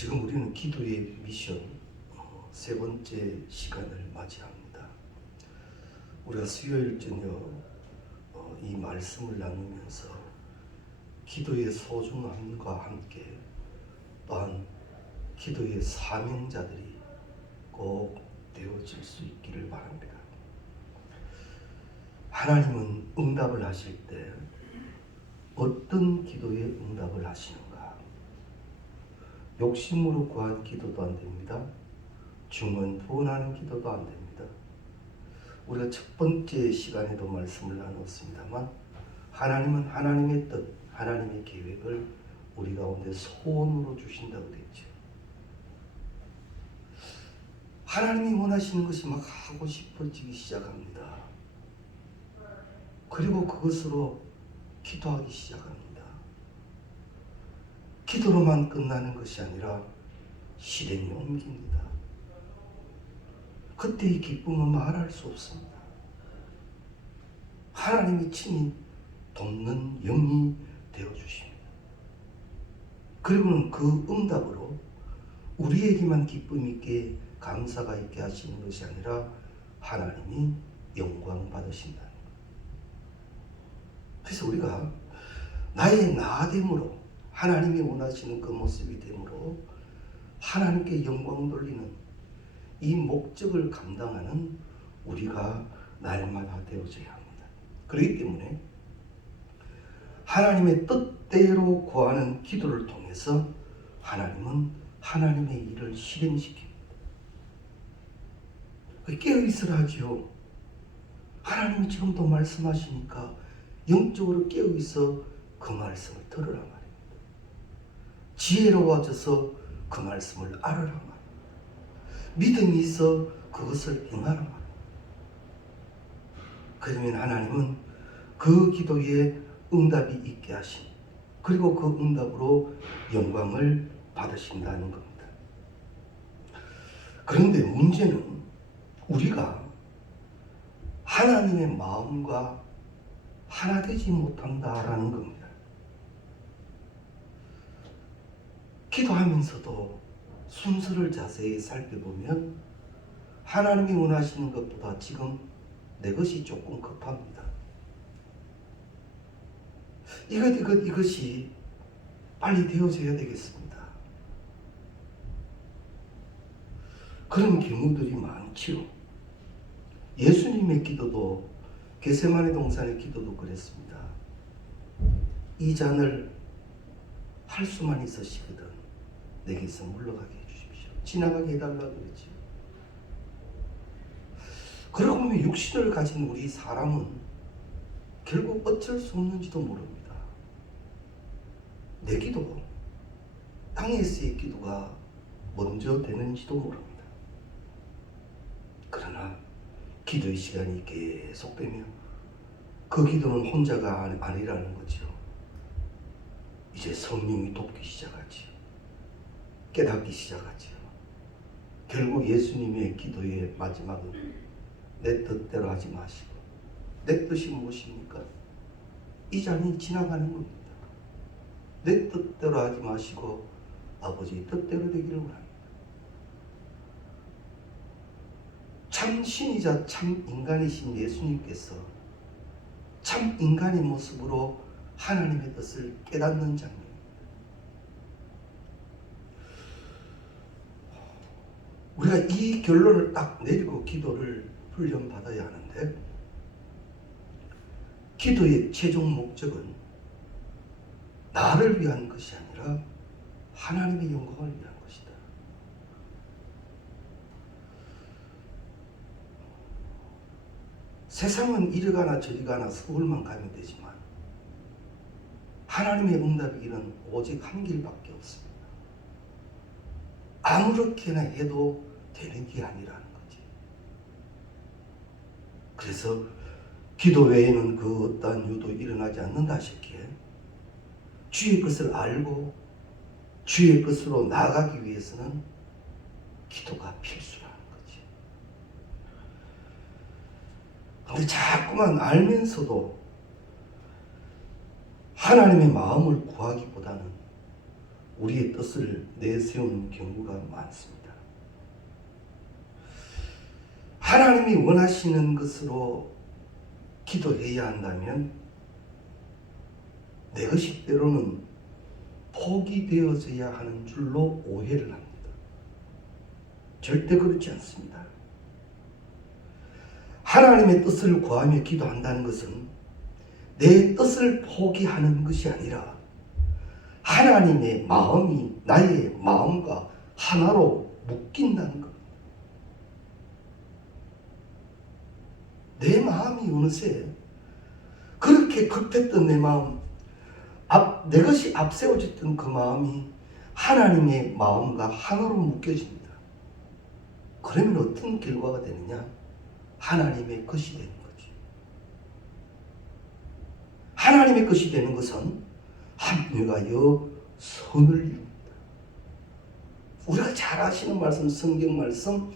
지금 우리는 기도의 미션 세 번째 시간을 맞이합니다. 우리가 수요일 저녁 이 말씀을 나누면서 기도의 소중함과 함께 또한 기도의 사명자들이 꼭 되어질 수 있기를 바랍니다. 하나님은 응답을 하실 때 어떤 기도에 응답을 하시는가? 욕심으로 구한 기도도 안 됩니다. 중언부언하는 기도도 안 됩니다. 우리가 첫 번째 시간에도 말씀을 나눴습니다만 하나님은 하나님의 뜻, 하나님의 계획을 우리 가운데 소원으로 주신다고 되죠. 하나님이 원하시는 것이 막 하고 싶어지기 시작합니다. 그리고 그것으로 기도하기 시작합니다. 기도로만 끝나는 것이 아니라 실행에 옮깁니다. 그때의 기쁨은 말할 수 없습니다. 하나님이 친히 돕는 영이 되어주십니다. 그리고는 그 응답으로 우리에게만 기쁨 있게 감사가 있게 하시는 것이 아니라 하나님이 영광 받으신다는 것. 그래서 우리가 나의 나됨으로 하나님이 원하시는 그 모습이 되므로 하나님께 영광 돌리는 이 목적을 감당하는 우리가 날마다 되어져야 합니다. 그렇기 때문에 하나님의 뜻대로 구하는 기도를 통해서 하나님은 하나님의 일을 실행시킵니다. 깨어있으라 하지요. 하나님이 지금도 말씀하시니까 영적으로 깨어있어 그 말씀을 들으라 말입니다. 지혜로워져서 그 말씀을 알아라 말입니다. 믿음이 있어 그것을 행하라 말입니다. 그러면 하나님은 그 기도에 응답이 있게 하신, 그리고 그 응답으로 영광을 받으신다는 겁니다. 그런데 문제는 우리가 하나님의 마음과 하나 되지 못한다라는 겁니다. 기도하면서도 순서를 자세히 살펴보면 하나님이 원하시는 것보다 지금 내 것이 조금 급합니다. 이것이 빨리 되어져야 되겠습니다. 그런 경우들이 많지요. 예수님의 기도도, 겟세마네 동산의 기도도 그랬습니다. 이 잔을 할 수만 있으시거든 내게서 물러가게 해주십시오. 지나가게 해달라고 그랬죠. 그러고 보면 육신을 가진 우리 사람은 결국 어쩔 수 없는지도 모릅니다. 내 기도, 땅에서의 기도가 먼저 되는지도 모릅니다. 그러나 기도의 시간이 계속되면 그 기도는 혼자가 아니라는 거죠. 이제 성령이 돕기 시작하지. 깨닫기 시작하죠. 결국 예수님의 기도의 마지막은 내 뜻대로 하지 마시고, 내 뜻이 무엇입니까? 이 잔이 지나가는 겁니다. 내 뜻대로 하지 마시고 아버지 뜻대로 되기를 원합니다. 참 신이자 참 인간이신 예수님께서 참 인간의 모습으로 하나님의 뜻을 깨닫는 장면. 우리가 이 결론을 딱 내리고 기도를 훈련받아야 하는데, 기도의 최종 목적은 나를 위한 것이 아니라 하나님의 영광을 위한 것이다. 세상은 이리 가나 저리 가나 서울만 가면 되지만 하나님의 응답의 길은 오직 한 길밖에 없습니다. 아무렇게나 해도 되는 게 아니라는 거지. 그래서 기도 외에는 그 어떠한 유도 일어나지 않는다 싶기에 주의 것을 알고 주의 것으로 나아가기 위해서는 기도가 필수라는 거지. 근데 자꾸만 알면서도 하나님의 마음을 구하기보다는 우리의 뜻을 내세우는 경우가 많습니다. 하나님이 원하시는 것으로 기도해야 한다면 내 것이 때로는 포기되어져야 하는 줄로 오해를 합니다. 절대 그렇지 않습니다. 하나님의 뜻을 구하며 기도한다는 것은 내 뜻을 포기하는 것이 아니라 하나님의 마음이 나의 마음과 하나로 묶인다는 것. 내 마음이 어느새 그렇게 급했던 내 마음, 내 것이 앞세워졌던 그 마음이 하나님의 마음과 하나로 묶여집니다. 그러면 어떤 결과가 되느냐? 하나님의 것이 되는 거지. 하나님의 것이 되는 것은 합력하여 선을 이룹니다. 우리가 잘 아시는 말씀, 성경 말씀,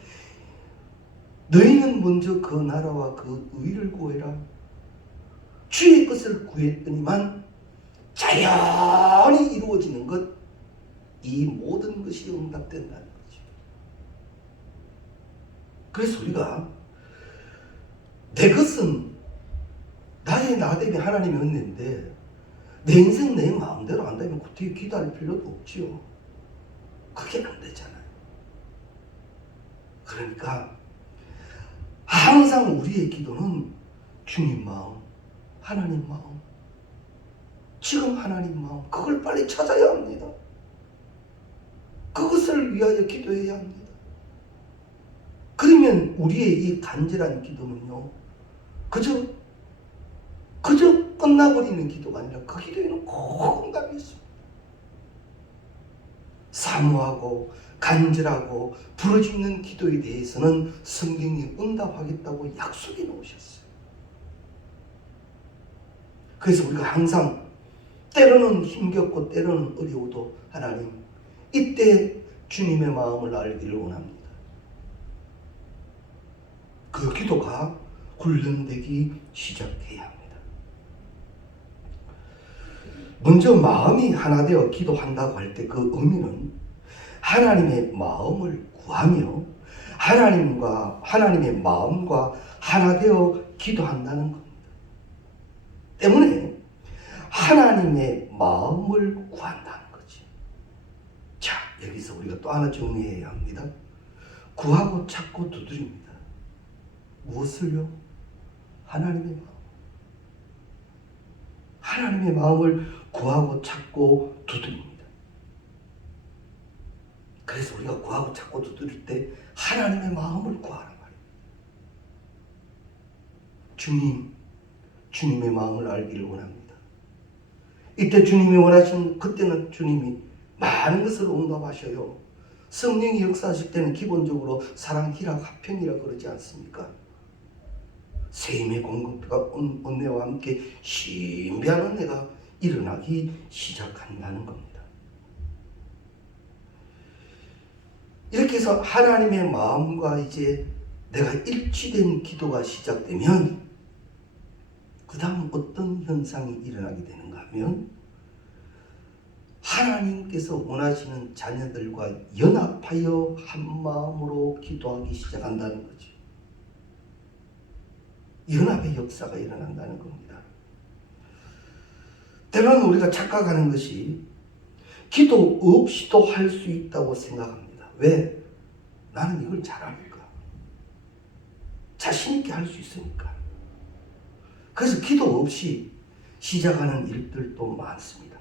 너희는 먼저 그 나라와 그 의를 구해라. 주의 것을 구했더니만 자연히 이루어지는 것, 이 모든 것이 응답된다는 거죠. 그래서 우리가 내 것은 나의 나됨이 하나님의 은혜인데 내 인생 내 마음대로 안다면 그때 기도할 필요도 없지요. 그게 안 되잖아요. 그러니까 항상 우리의 기도는 주님 마음, 하나님 마음, 지금 하나님 마음, 그걸 빨리 찾아야 합니다. 그것을 위하여 기도해야 합니다. 그러면 우리의 이 간절한 기도는요, 그저 끝나버리는 기도가 아니라 그 기도에는 꼭 응답이 있습니다. 사모하고 간절하고 부르짖는 기도에 대해서는 성경이 응답하겠다고 약속해 놓으셨어요. 그래서 우리가 항상 때로는 힘겹고 때로는 어려워도 하나님, 이때 주님의 마음을 알기를 원합니다. 그 기도가 훈련되기 시작해야 합니다. 먼저 마음이 하나 되어 기도한다고 할 때 그 의미는 하나님의 마음을 구하며 하나님의 마음과 하나 되어 기도한다는 겁니다. 때문에 하나님의 마음을 구한다는 거지. 자, 여기서 우리가 또 하나 정리해야 합니다. 구하고 찾고 두드립니다. 무엇을요? 하나님의 마음. 하나님의 마음을 구하고 찾고 두드립니다. 그래서 우리가 구하고 찾고 두드릴 때 하나님의 마음을 구하란 말이에요. 주님의 마음을 알기를 원합니다. 이때 주님이 원하신, 그때는 주님이 많은 것을 응답하셔요. 성령이 역사하실 때는 기본적으로 사랑, 희락, 화평이라 그러지 않습니까? 새 힘의 공급과 은혜와 함께 신비한 은혜가 일어나기 시작한다는 겁니다. 이렇게 해서 하나님의 마음과 이제 내가 일치된 기도가 시작되면 그 다음 어떤 현상이 일어나게 되는가 하면 하나님께서 원하시는 자녀들과 연합하여 한 마음으로 기도하기 시작한다는 거죠. 연합의 역사가 일어난다는 겁니다. 때로는 우리가 착각하는 것이 기도 없이도 할 수 있다고 생각합니다. 왜? 나는 이걸 잘하니까. 자신 있게 할 수 있으니까. 그래서 기도 없이 시작하는 일들도 많습니다.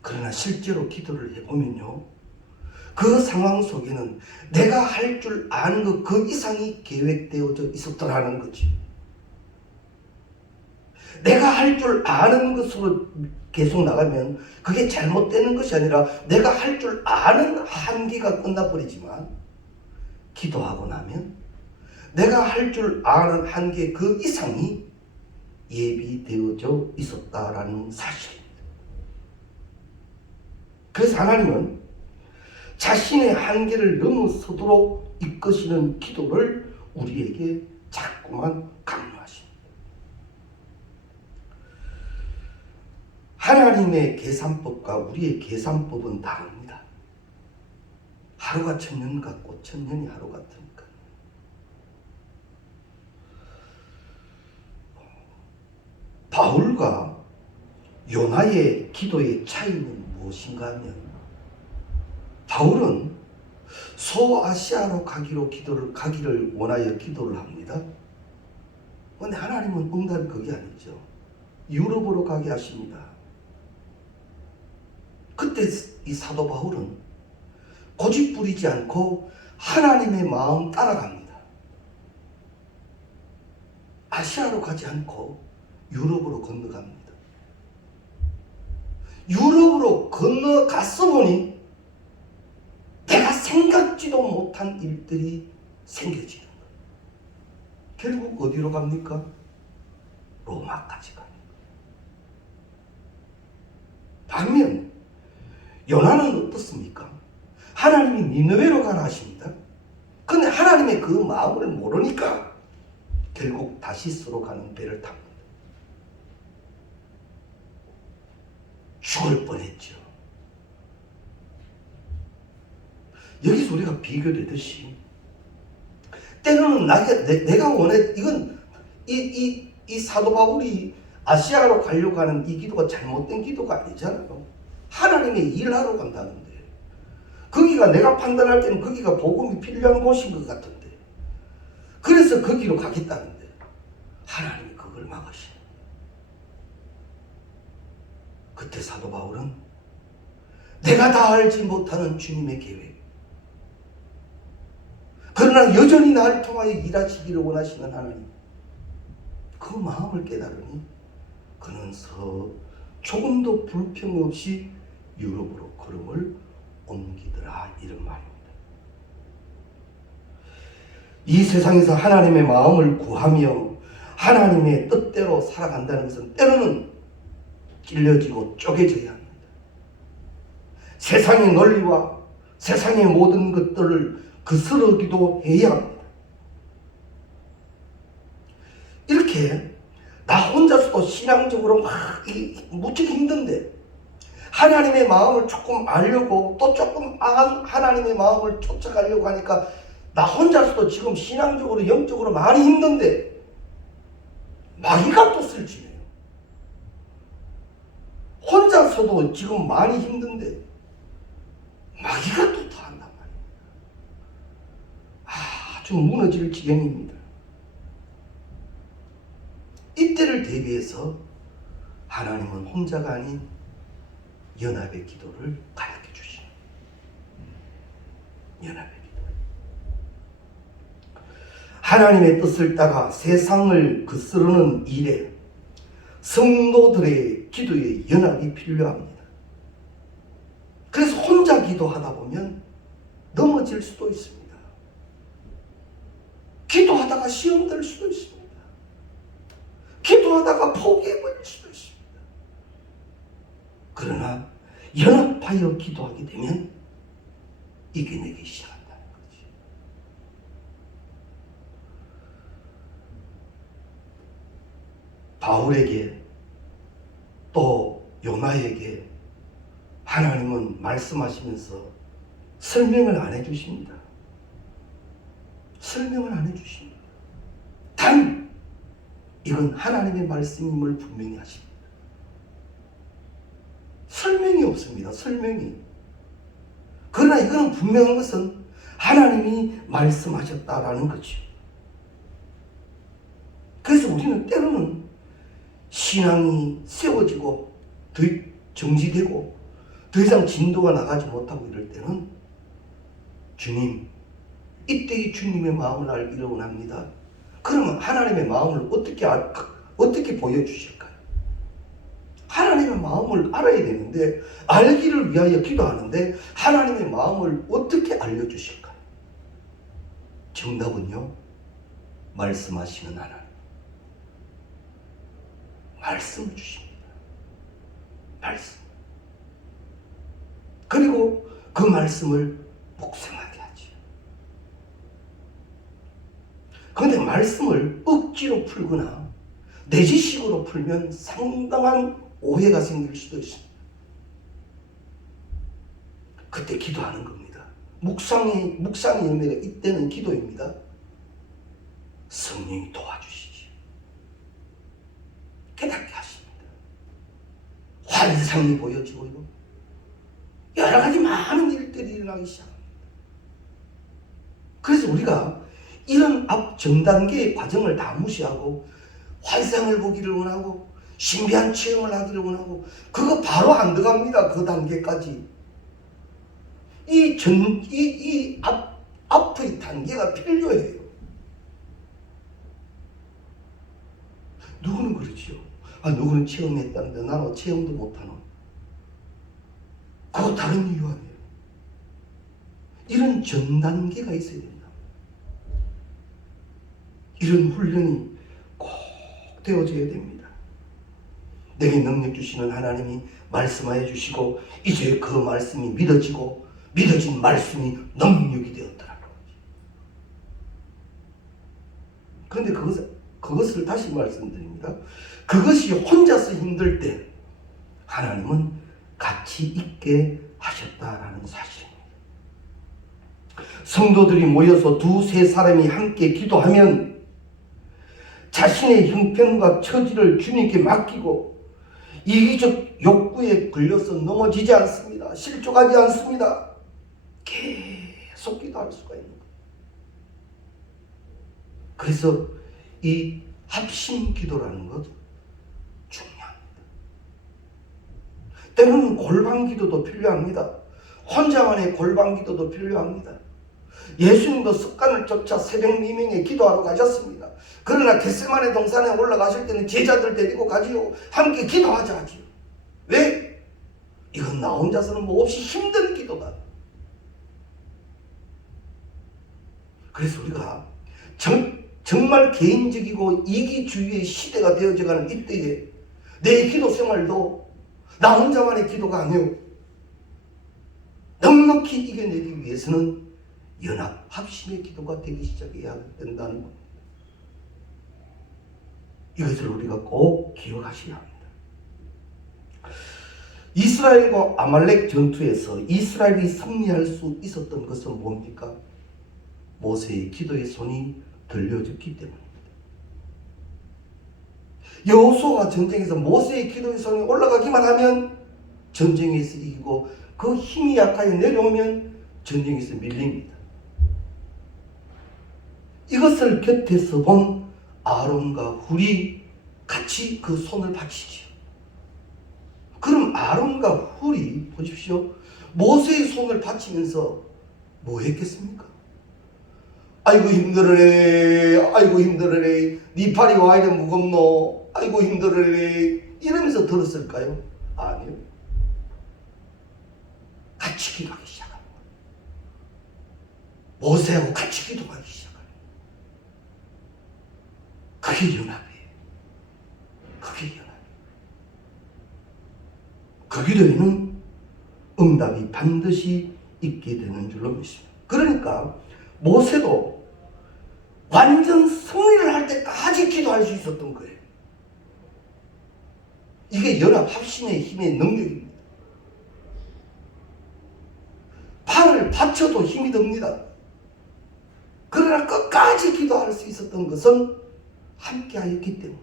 그러나 실제로 기도를 해보면요, 그 상황 속에는 내가 할 줄 아는 것 그 이상이 계획되어져 있었더라는 거지. 내가 할 줄 아는 것으로 계속 나가면 그게 잘못되는 것이 아니라 내가 할 줄 아는 한계가 끝나버리지만, 기도하고 나면 내가 할 줄 아는 한계 그 이상이 예비되어져 있었다라는 사실입니다. 그래서 하나님은 자신의 한계를 넘어서도록 이끄시는 기도를 우리에게 자꾸만 강요하십니다. 하나님의 계산법과 우리의 계산법은 다릅니다. 하루가 천년 같고 천년이 하루 같으니까. 바울과 요나의 기도의 차이는 무엇인가 하면, 바울은 소아시아로 가기를 원하여 기도를 합니다. 그런데 하나님은 응답이 그게 아니죠. 유럽으로 가게 하십니다. 그때 이 사도 바울은 고집 부리지 않고 하나님의 마음 따라갑니다. 아시아로 가지 않고 유럽으로 건너갑니다. 유럽으로 건너갔어 보니 내가 생각지도 못한 일들이 생겨지는 거예요. 결국 어디로 갑니까? 로마까지 갑니다. 반면 요나는 어떻습니까? 하나님이 니느웨로 가라 하십니다. 그런데 하나님의 그 마음을 모르니까 결국 다시스로 가는 배를 탑니다. 죽을 뻔했죠. 여기서 우리가 비교되듯이 때로는 내가 이건 이 사도 바울이 아시아로 가려고 하는 이 기도가 잘못된 기도가 아니잖아요. 하나님의 일하러 간다는데, 거기가 내가 판단할 때는 거기가 복음이 필요한 곳인 것 같은데, 그래서 거기로 가겠다는데 하나님이 그걸 막으시네. 그때 사도 바울은 내가 다 알지 못하는 주님의 계획, 그러나 여전히 나를 통하여 일하시기를 원하시는 하나님, 그 마음을 깨달으니 그는 조금도 불평 없이 유럽으로 걸음을 옮기더라, 이런 말입니다. 이 세상에서 하나님의 마음을 구하며 하나님의 뜻대로 살아간다는 것은 때로는 찔려지고 쪼개져야 합니다. 세상의 논리와 세상의 모든 것들을 거스르기도 해야 합니다. 이렇게 나 혼자서도 신앙적으로 무척 힘든데 하나님의 마음을 조금 알려고 또 조금 하나님의 마음을 쫓아가려고 하니까 나 혼자서도 지금 신앙적으로 영적으로 많이 힘든데 마귀가 또 쓸지네요. 혼자서도 지금 많이 힘든데 마귀가 또 더 한단 말이에요. 아주 무너질 지경입니다. 이때를 대비해서 하나님은 혼자가 아닌 연합의 기도를 가르쳐 주시는, 연합의 기도. 하나님의 뜻을 따라 세상을 거스르는 일에 성도들의 기도에 연합이 필요합니다. 그래서 혼자 기도하다 보면 넘어질 수도 있습니다. 기도하다가 시험 들 수도 있습니다. 기도하다가 포기해버릴 수도 있습니다. 그러나 연합하여 기도하게 되면 이겨내기 시작한다는 거지. 바울에게 또 요나에게 하나님은 말씀하시면서 설명을 안 해주십니다. 설명을 안 해주십니다. 단 이건 하나님의 말씀임을 분명히 하십니다. 설명이 없습니다. 설명이. 그러나 이거는 분명한 것은 하나님이 말씀하셨다라는 거죠. 그래서 우리는 때로는 신앙이 세워지고 더 정지되고 더 이상 진도가 나가지 못하고 이럴 때는 주님, 이때의 주님의 마음을 알기를 원합니다. 그러면 하나님의 마음을 어떻게 보여주실까요? 하나님의 마음을 알아야 되는데, 알기를 위하여 기도하는데 하나님의 마음을 어떻게 알려주실까요? 정답은요, 말씀하시는 하나님. 말씀을 주십니다. 말씀. 그리고 그 말씀을 묵상하게 하지. 그런데 말씀을 억지로 풀거나 내 지식으로 풀면 상당한 오해가 생길 수도 있습니다. 그때 기도하는 겁니다. 묵상의 의미가 이때는 기도입니다. 성령이 도와주시지. 깨닫게 하십니다. 환상이 보여지고요. 여러 가지 많은 일들이 일어나기 시작합니다. 그래서 우리가 이런 앞 전단계의 과정을 다 무시하고 환상을 보기를 원하고 신비한 체험을 하기를 원하고 그거 바로 안 들어갑니다. 그 단계까지. 앞의 단계가 필요해요. 누구는 그러지요. 누구는 체험했다는데 나는 체험도 못하노. 그거 다른 이유 아니에요. 이런 전 단계가 있어야 된다. 이런 훈련이 꼭 되어져야 됩니다. 내게 능력 주시는 하나님이 말씀하여 주시고 이제 그 말씀이 믿어지고 믿어진 말씀이 능력이 되었더라고요. 그런데 그것을 다시 말씀드립니다. 그것이 혼자서 힘들 때 하나님은 같이 있게 하셨다라는 사실입니다. 성도들이 모여서 두세 사람이 함께 기도하면 자신의 형편과 처지를 주님께 맡기고 이기적 욕구에 걸려서 넘어지지 않습니다. 실족하지 않습니다. 계속 기도할 수가 있는 거예요. 그래서 이 합심 기도라는 것 중요합니다. 때로는 골방 기도도 필요합니다. 혼자만의 골방 기도도 필요합니다. 예수님도 습관을 쫓아 새벽 미명에 기도하러 가셨습니다. 그러나 겟세마네 동산에 올라가실 때는 제자들 데리고 가지요. 함께 기도하자 하지요. 왜? 이건 나 혼자서는 몹시 힘든 기도다. 그래서 우리가 정말 개인적이고 이기주의의 시대가 되어져가는 이때에 내 기도 생활도 나 혼자만의 기도가 아니오. 넉넉히 이겨내기 위해서는 연합, 합심의 기도가 되기 시작해야 된다는 겁니다. 이것을 우리가 꼭 기억하셔야 합니다. 이스라엘과 아말렉 전투에서 이스라엘이 승리할 수 있었던 것은 뭡니까? 모세의 기도의 손이 들려졌기 때문입니다. 여호수아가 전쟁에서 모세의 기도의 손이 올라가기만 하면 전쟁에서 이기고 그 힘이 약하여 내려오면 전쟁에서 밀립니다. 이것을 곁에서 본 아론과 훌이 같이 그 손을 받치지요. 그럼 아론과 훌이 보십시오. 모세의 손을 받치면서 뭐 했겠습니까? 아이고 힘들어래, 아이고 힘들어래, 네 팔이 와 이래 무겁노, 아이고 힘들어래 이러면서 들었을까요? 아니요. 같이 기도하기 시작합니다. 모세하고 같이 기도하기 시작합니다. 그게 연합이에요. 그게 연합이에요. 그 기도에는 응답이 반드시 있게 되는 줄로 믿습니다. 그러니까 모세도 완전 승리를 할 때까지 기도할 수 있었던 거예요. 이게 연합 합심의 힘의 능력입니다. 팔을 받쳐도 힘이 듭니다. 그러나 끝까지 기도할 수 있었던 것은 함께 하였기 때문에.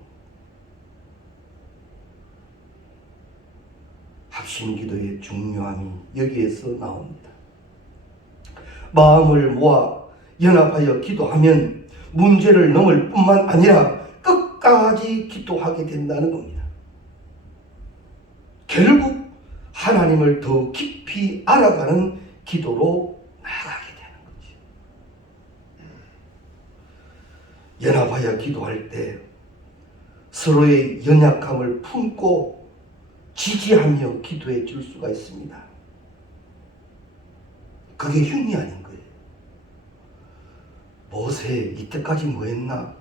합심 기도의 중요함이 여기에서 나옵니다. 마음을 모아 연합하여 기도하면 문제를 넘을 뿐만 아니라 끝까지 기도하게 된다는 겁니다. 결국 하나님을 더 깊이 알아가는 기도로 나아가게 되는 거죠. 연합하여 기도할 때 서로의 연약함을 품고 지지하며 기도해 줄 수가 있습니다. 그게 흉이 아닌 거예요. 모세 이때까지 뭐 했나?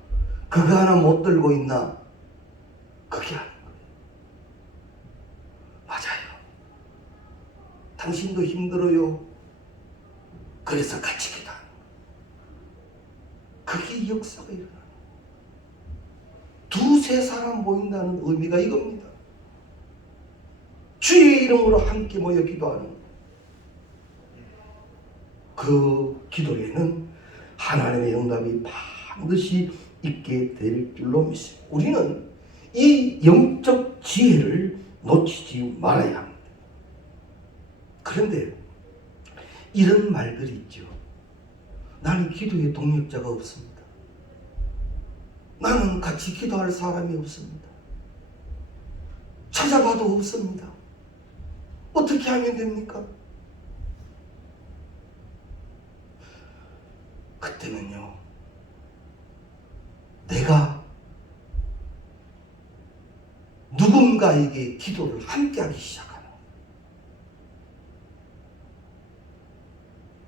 그거 하나 못 들고 있나? 그게 아닌 거예요. 맞아요. 당신도 힘들어요. 그래서 같이 기도하는 거예요. 그게 역사가 일어나는 거예요. 두세 사람 모인다는 의미가 이겁니다. 주의 이름으로 함께 모여 기도하는 그 기도에는 하나님의 응답이 반드시 있게 될 줄로 믿습니다. 우리는 이 영적 지혜를 놓치지 말아야 합니다. 그런데 이런 말들이 있죠. 나는 기도의 동력자가 없습니다. 나는 같이 기도할 사람이 없습니다. 찾아봐도 없습니다. 어떻게 하면 됩니까? 그때는요, 내가 누군가에게 기도를 함께 하기 시작하는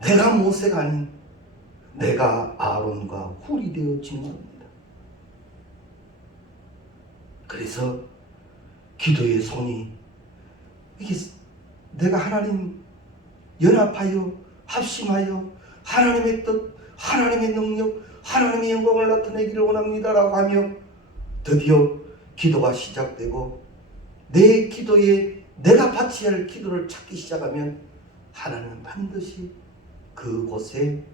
거예요. 내가 모세가 아닌 내가 아론과 훌이 되어지는 겁니다. 그래서 기도의 손이 이게 내가 하나님 연합하여 합심하여 하나님의 뜻, 하나님의 능력, 하나님의 영광을 나타내기를 원합니다라고 하며 드디어 기도가 시작되고 내 기도에 내가 바쳐야 할 기도를 찾기 시작하면 하나님은 반드시 그곳에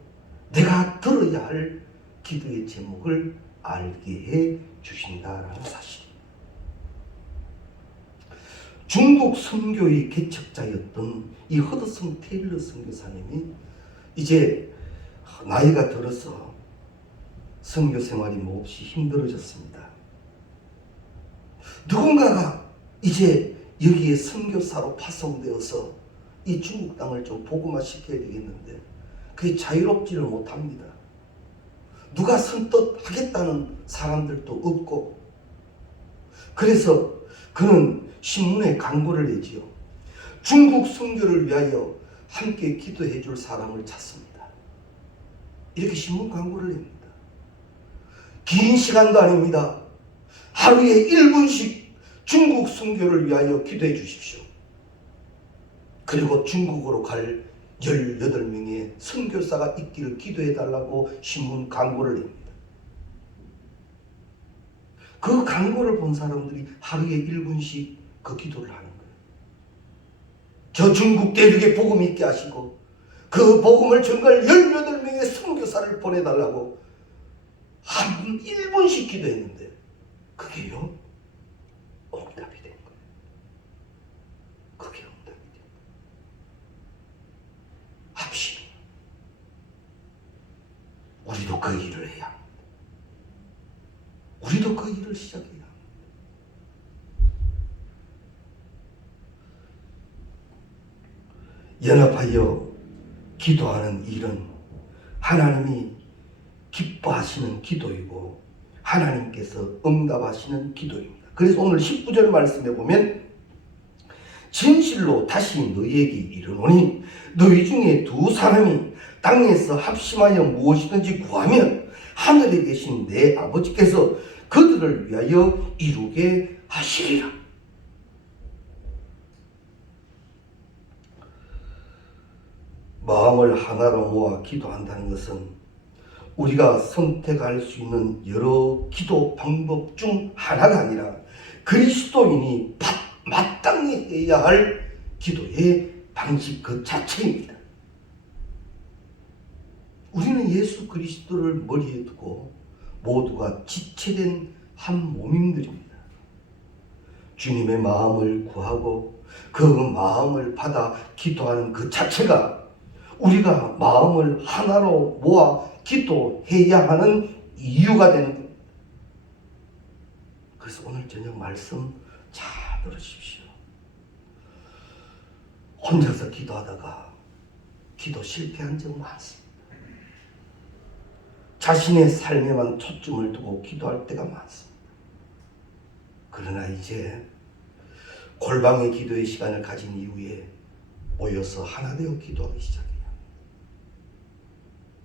내가 들어야 할 기도의 제목을 알게 해 주신다라는 사실. 중국 선교의 개척자였던 이 허드슨 테일러 선교사님이 이제 나이가 들어서 선교 생활이 몹시 힘들어졌습니다. 누군가가 이제 여기에 선교사로 파송되어서 이 중국 땅을 좀 복음화 시켜야 되겠는데 그게 자유롭지를 못합니다. 누가 선뜻 하겠다는 사람들도 없고, 그래서 그는 신문에 광고를 내지요. 중국 선교를 위하여 함께 기도해 줄 사람을 찾습니다. 이렇게 신문 광고를 냅니다. 긴 시간도 아닙니다. 하루에 1분씩 중국 선교를 위하여 기도해 주십시오. 그리고 중국으로 갈 18명의 선교사가 있기를 기도해 달라고 신문 광고를 냅니다. 그 광고를 본 사람들이 하루에 1분씩 그 기도를 하는 거예요. 저 중국 대륙에 복음 있게 하시고 그 복음을 전갈 18명의 선교사를 보내달라고 한 1분씩 기도했는데 그게요 응답이 된 거예요. 그게 응답이 된 거예요. 합심. 우리도 그 일을 해야 합니다. 우리도 그 일을 시작해야 합니다. 연합하여 기도하는 일은 하나님이 기뻐하시는 기도이고 하나님께서 응답하시는 기도입니다. 그래서 오늘 19절 말씀에 보면 진실로 다시 너희에게 이르노니 너희 중에 두 사람이 땅에서 합심하여 무엇이든지 구하면 하늘에 계신 내 아버지께서 그들을 위하여 이루게 하시리라. 마음을 하나로 모아 기도한다는 것은 우리가 선택할 수 있는 여러 기도 방법 중 하나가 아니라 그리스도인이 마땅히 해야 할 기도의 방식 그 자체입니다. 우리는 예수 그리스도를 머리에 두고 모두가 지체된 한 몸인들입니다. 주님의 마음을 구하고 그 마음을 받아 기도하는 그 자체가 우리가 마음을 하나로 모아 기도해야 하는 이유가 되는 겁니다. 그래서 오늘 저녁 말씀 잘 들으십시오. 혼자서 기도하다가 기도 실패한 적 많습니다. 자신의 삶에만 초점을 두고 기도할 때가 많습니다. 그러나 이제 골방의 기도의 시간을 가진 이후에 모여서 하나 되어 기도하기 시작해요.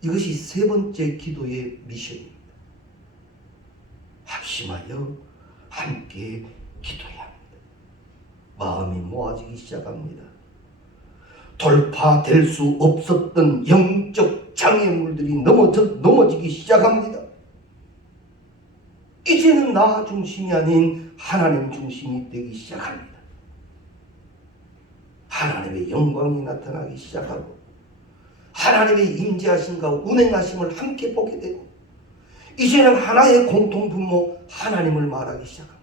이것이 세 번째 기도의 미션입니다. 합심하여 함께 기도해야 합니다. 마음이 모아지기 시작합니다. 돌파될 수 없었던 영적 장애물들이 넘어지기 시작합니다. 이제는 나 중심이 아닌 하나님 중심이 되기 시작합니다. 하나님의 영광이 나타나기 시작하고 하나님의 임재하심과 운행하심을 함께 보게 되고 이제는 하나의 공통분모 하나님을 말하기 시작합니다.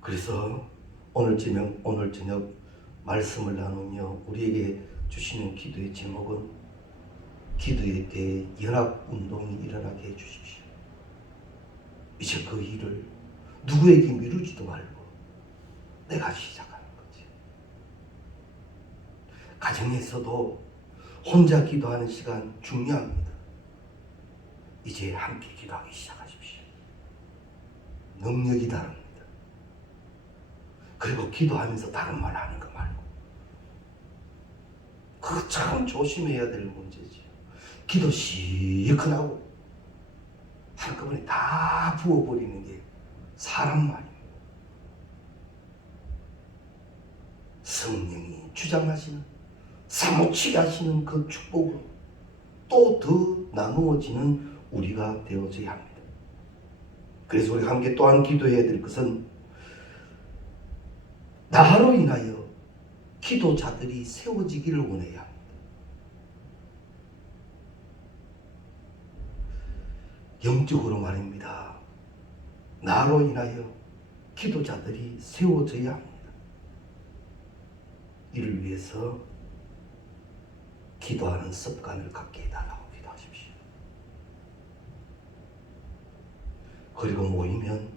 그래서 오늘 저녁 말씀을 나누며 우리에게 주시는 기도의 제목은 기도에 대해 연합운동이 일어나게 해주십시오. 이제 그 일을 누구에게 미루지도 말고 내가 시작하는 거지. 가정에서도 혼자 기도하는 시간 중요합니다. 이제 함께 기도하기 시작하십시오. 능력이 다릅니다. 그리고 기도하면서 다른 말 하는 거 말고. 그거 참 조심해야 될 문제지요. 기도 시큰하고 한꺼번에 다 부어버리는 게 사람 말입니다. 성령이 주장하시는 사무치게 하시는 그 축복으로 또 더 나누어지는 우리가 되어져야 합니다. 그래서 우리 함께 또한 기도해야 될 것은 나로 인하여 기도자들이 세워지기를 원해야 합니다. 영적으로 말입니다. 나로 인하여 기도자들이 세워져야 합니다. 이를 위해서 기도하는 습관을 갖게 해달라고 기도하십시오. 그리고 모이면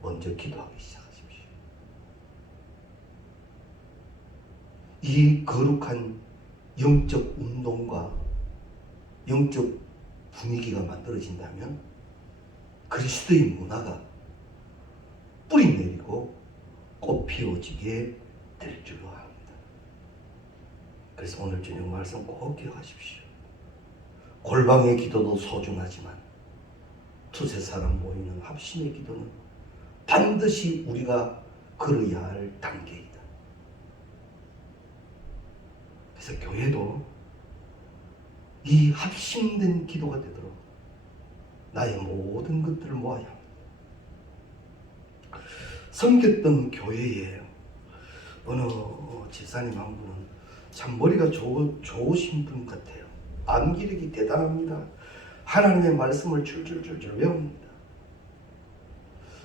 먼저 기도하기 시작하십시오. 이 거룩한 영적 운동과 영적 분위기가 만들어진다면 그리스도의 문화가 뿌리 내리고 꽃 피워지게 될 줄로 압니다. 그래서 오늘 저녁 말씀 꼭 기억하십시오. 골방의 기도도 소중하지만 두세 사람 모이는 합심의 기도는 반드시 우리가 걸어야 할 단계이다. 그래서 교회도 이 합심된 기도가 되도록 나의 모든 것들을 모아야 합니다. 섬겼던 교회에 어느 집사님 한 분은 참 머리가 좋으신 분 같아요. 암기력이 대단합니다. 하나님의 말씀을 줄줄줄줄 외웁니다.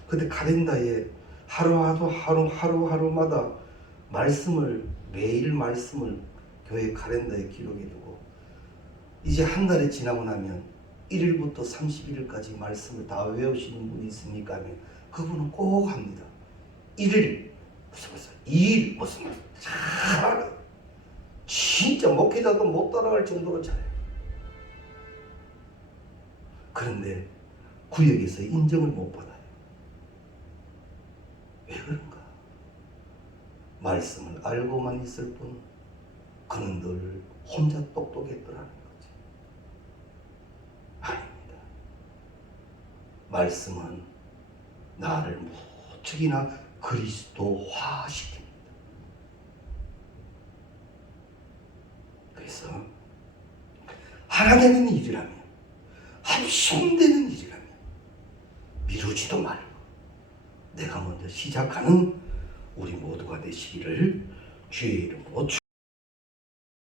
근데 카렌다에 하루하루마다 매일 말씀을 교회 카렌다에 기록해 두고 이제 한 달이 지나고 나면 1일부터 31일까지 말씀을 다 외우시는 분이 있습니까 하면 그분은 꼭 합니다. 1일 무슨 2일 무슨 잘하네. 진짜 목회자도 못 따라갈 정도로 잘해요. 그런데 구역에서 인정을 못 받아요. 왜 그런가? 말씀을 알고만 있을 뿐 그는 늘 혼자 똑똑했더라는 거지. 아닙니다. 말씀은 나를 무척이나 그리스도화시킵니다. 그래서 하나 되는 일이라면 합심되는 일이라면 미루지도 말고 내가 먼저 시작하는 우리 모두가 되시기를 주의 이름으로